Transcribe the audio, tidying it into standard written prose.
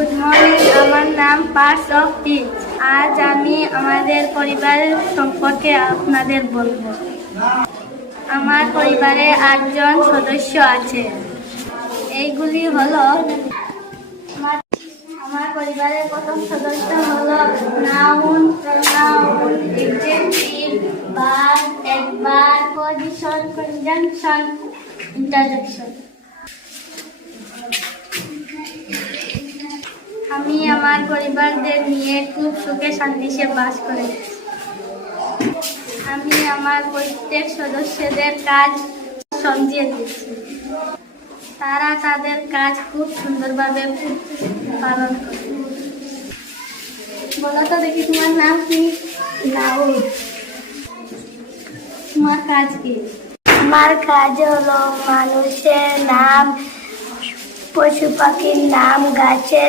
Good morning, আমার নাম purse of teach. আজ আমি আমাদের পরিবারের সম্পর্কে আপনাদের বলবো। আমার পরিবারে 8 জন সদস্য আছে। এইগুলি হলো আমার পরিবারের প্রথম সদস্য হলো noun, pronoun, adjective, verb, adverb, position, conjunction, interjection. আমি আমার পরিবারদের নিয়ে খুব সুখে শান্তিতে বাস করি। আমি আমার প্রত্যেক সদস্যদের কাজ সমঝিয়ে দিচ্ছি। তারা তাদের কাজ খুব সুন্দরভাবে পালন করে। বলো তো দেখি, তোমার নাম কি? নাউন। তোমার কাজ কি? আমার কাজ হলো মানুষের নাম, পশু পাখির নাম, গাছের